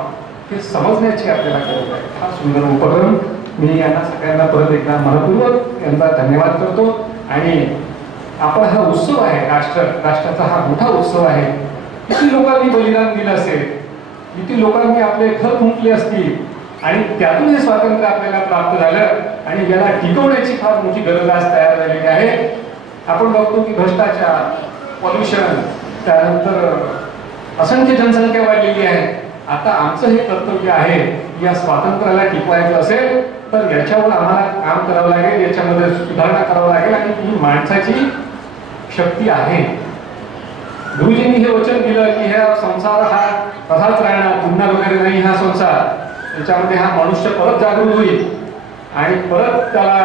हे समजण्याची आपल्याला गरज आहे. हा सुंदर उपक्रम मी यांना सगळ्यांना परत एकदा मनपूर्वक यांचा धन्यवाद करतो. आणि आपण हा उत्सव आहे, राष्ट्राचा हा मोठा उत्सव आहे. किती लोकांनी बलिदान दिलं असेल, किती लोकांनी आपले घर फुंकले असतील आणि त्यातून हे स्वातंत्र्य आपल्याला प्राप्त झालं आणि याला टिकवण्याची फार मोठी गरज आज तयार झालेली आहे. आपण बघतो की भ्रष्टाचार, पॉल्युशन, त्यानंतर असंख्य जनसंख्या वाढलेली आहे. आता आमचं हे कर्तव्य आहे, या स्वातंत्र्याला टिकवायचं असेल तर याच्यावर आम्हाला काम करावं लागेल, याच्यामध्ये सुधारणा करावं लागेल. आणि ही माणसाची शक्ती आहे. गुरुजींनी हे वचन दिलं की हा संसार हा तसाच राहणार, पुन्हा वगैरे नाही हा संसार. त्याच्यामध्ये हा मनुष्य परत जागृत होईल आणि परत त्याला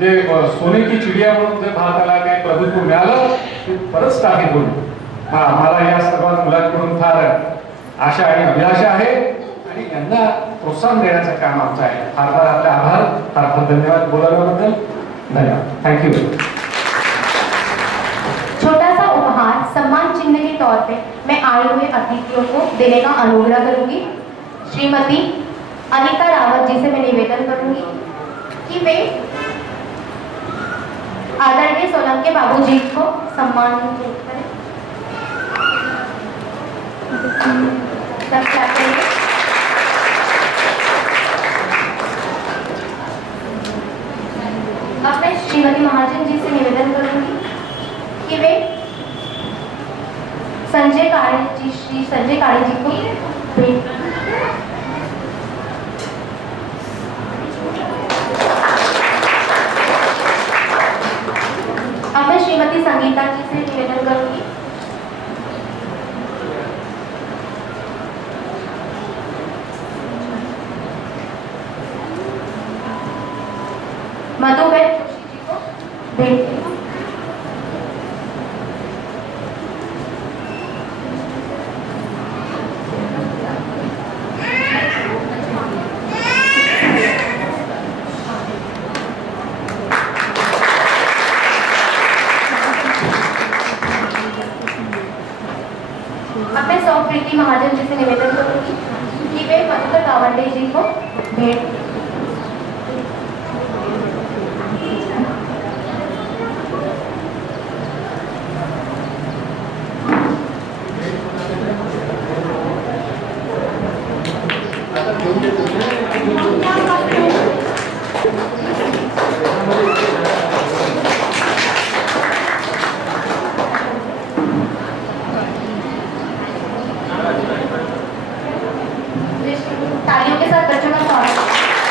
जे सोने की चिडिया म्हणून जे भारताला काही प्रभुत्व मिळालं ते परत स्थापित होईल. आम्हाला या सर्व मुलांकडून फार आशा आणि अभिलाषा आहे आणि यांना प्रोत्साहन देण्याचं काम आमचं आहे. फार फार आपले आभार, फार फार धन्यवाद बोलवल्याबद्दल. धन्यवाद. थँक्यू. छोटा सा उपहार सम्मान चिन्ह के तौर पे मैं आए हुए अतिथियों को देने का अनुग्रह करूंगी. श्रीमती अनीता रावत जी से मैं निवेदन करूंगी कि वे आदरणीय सोलंके बाबूजी को सम्मान करें. सब clap करेंगे. अब मैं श्रीमती महाजन जी से निवेदन करूंगी कि वे संजय काळे जी, श्री संजय काळे जी को भेंट. अब मैं श्रीमती संगीता जी से निवेदन करूंगी मधुबेन जोशी जी को भेंट. अब मैं प्रीति महाजन जी से निवेदन करूंगी कि वे मधुकर गावंडे जी को भेंट. तालियों के साथ बच्चों का स्वागत.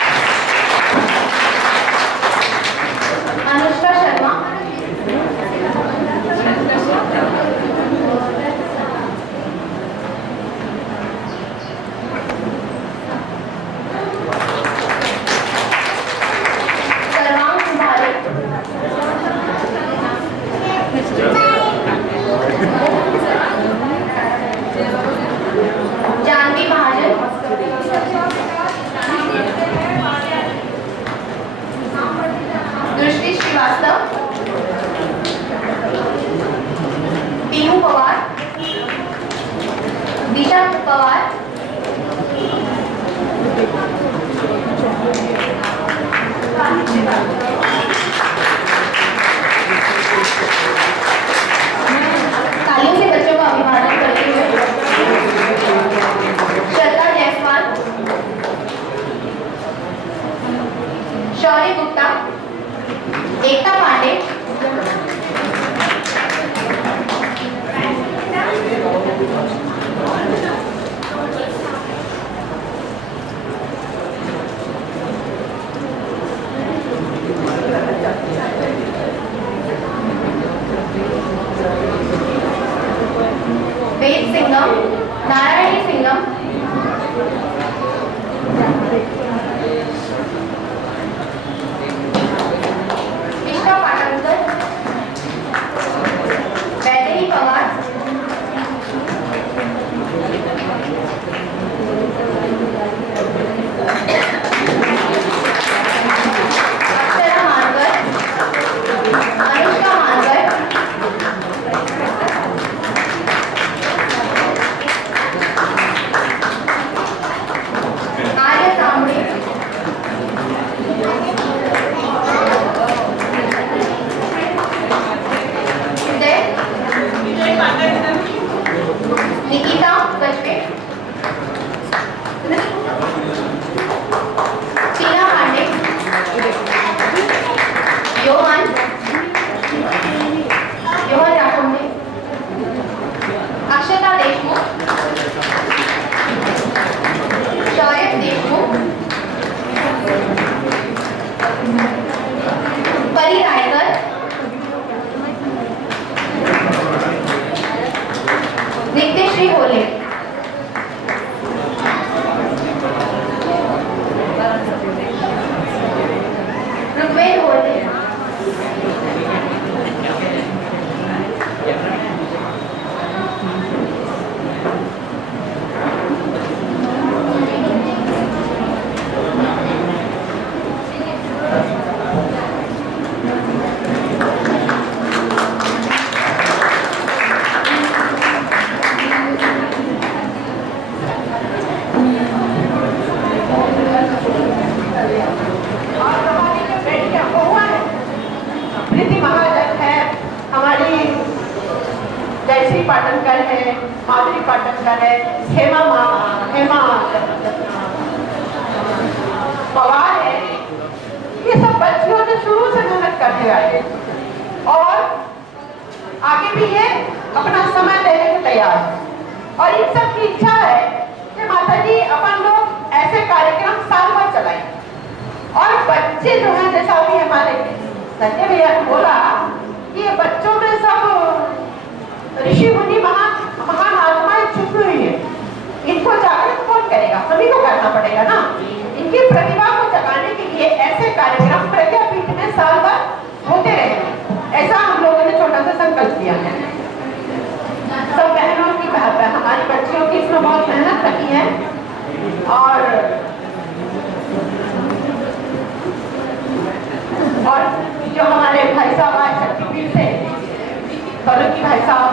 नारायणी सिंगम, विष्णु पाटणकर, वैदेही पवार, अक्षरा मानकर, अनुष्का मानकर, आर्य तांबड़े, विजय पाटणकर, निकिता बजवे, टीना पांडे, योहान राठोडे, अक्षता देशमुख, शौर्य देशमुख, परी रायकर, नित्यश्री होले, ऋग्वेद होले, और हमारी जो बेटियां बहुआ है, प्रीति महाजन है, हमारी जयश्री पाटणकर है, माधुरी पाटणकर है, हेमा पवार है। ये सब बच्चियों ने शुरू से मेहनत करते आए और आगे भी ये अपना समय देने को तैयार है। और इन सब की इच्छा है कि माता जी अपन लोग ऐसे कार्यक्रम साल भर चलाएं। और बच्चे जो हैं, जैसा अभी हमारे संजय भैया ने बोला कि ये बच्चों में सब ऋषि मुनि महान आत्माएं छुपी हुई है। इनको जागृत कौन करेगा? सभी को करना पड़ेगा ना। इनकी प्रतिभा को जगाने के लिए ऐसे कार्यक्रम प्रज्ञापीठ में साल भर होते रहे, ऐसा हम लोगों ने छोटा सा संकल्प किया है। सब बहनों की हमारी बच्चियों की इसमें बहुत मेहनत लगी है। और जो हमारे भाई साहब आए शक्तिपीठ से, फरूकी भाई साहब,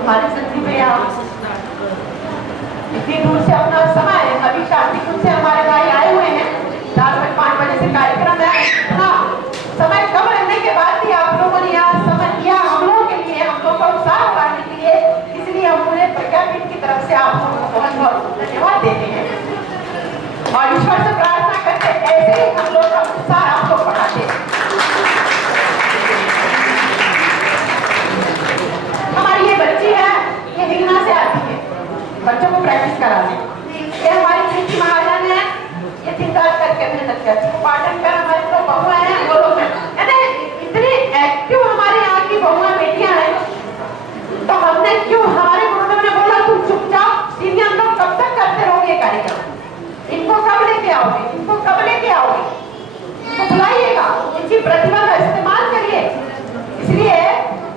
हमारे सचिव भैया, इतनी दूर से अपना समय, अभी शांतिपुर से हमारे भाई आए हुए हैं, 4-5 बजे से कार्यक्रम है। हाँ, समय कम रहने के बाद भी आप लोगों ने यहाँ समय दिया हम लोगों के लिए, हम लोग का उत्साह बढ़ाने के लिए, इसलिए हम पूरे प्रज्ञापीठ की तरफ से आप लोगों को बहुत बहुत धन्यवाद देते हैं और ईश्वर से प्रार्थना करते ऐसे ही हम लोग का उत्साह आप लोग बढ़ाते हैं। हमारी ये बच्ची है, ये हिंगना से आती है बच्चों को प्रैक्टिस कराने। ये हमारी प्रीति महाजन है, ये दिन रात करके मेहनत करती है। पाटणकर हमारे तो बहुआ है, वो लोग इतनी एक्टिव हमारे यहाँ की बहुआ बेटियां हैं। तो हमने क्यों, हमारे गुरुदेव ने बोला तुम चुपचाप सीनियर लोग कब तक करते रहोगे कार्यक्रम, इनको कब लेके आओगे, इनको कब लेके आओगे, तो बुलाइएगा, इनकी प्रतिभा का इस्तेमाल करिए। इसलिए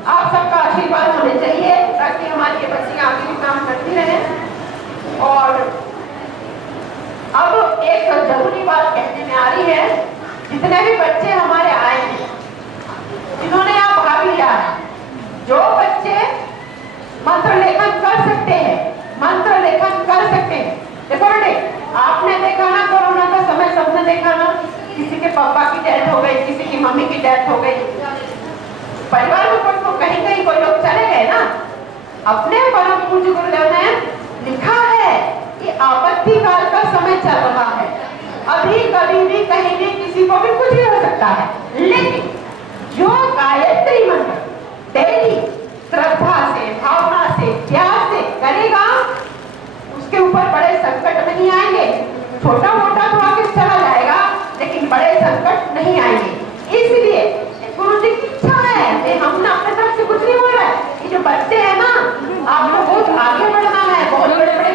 आप सबका आशीर्वाद होने चाहिए ताकि हमारी ये बच्चियां आगे भी काम करती रहें। और अब एक जरूरी बात कहने में आ रही है, जितने भी बच्चे हमारे आए हैं, जिन्होंने यहाँ भाग लिया है, जो बच्चे मंत्र लेखन कर सकते हैं, मंत्र लेखन कर सकते हैं। देखो बेटे, आपने देखा ना कोरोना का समय, सबने देखा ना, किसी के पापा की डेथ हो गई, किसी की मम्मी की डेथ हो गई, परिवार में कहीं कोई लोग चले गए ना। अपने परम पूज्य गुरुदेव ने लिखा है कि आपत्ति काल का समय चल रहा है, अभी कभी भी कहीं भी किसी को भी कुछ भी हो सकता है, लेकिन जो गायत्री मंत्र डेली श्रद्धा से, भावना से, त्याग से करेगा, उसके ऊपर बड़े संकट नहीं आएंगे। छोटा मोटा तो आगे चला जाएगा, लेकिन बड़े संकट नहीं आएंगे। इसलिए गुरु जी की इच्छा है, हमने अपने तरफ से कुछ नहीं बोल रहा है। ये जो बच्चे हैं ना, आपको बहुत आगे बढ़ना है, बहुत बड़े बड़े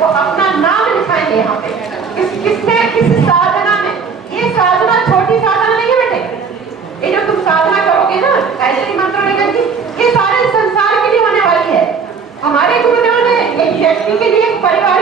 वो अपना नाम लिखाएंगे यहाँ पे किस साधना में। ये साधना छोटी साधना नहीं है बेटे, ये जो तुम साधना करोगे ना ऐसे मंत्र लेकर के, ये सारे संसार के लिए होने वाली है। हमारे गुरुदेव ने एक व्यक्ति के लिए, एक परिवार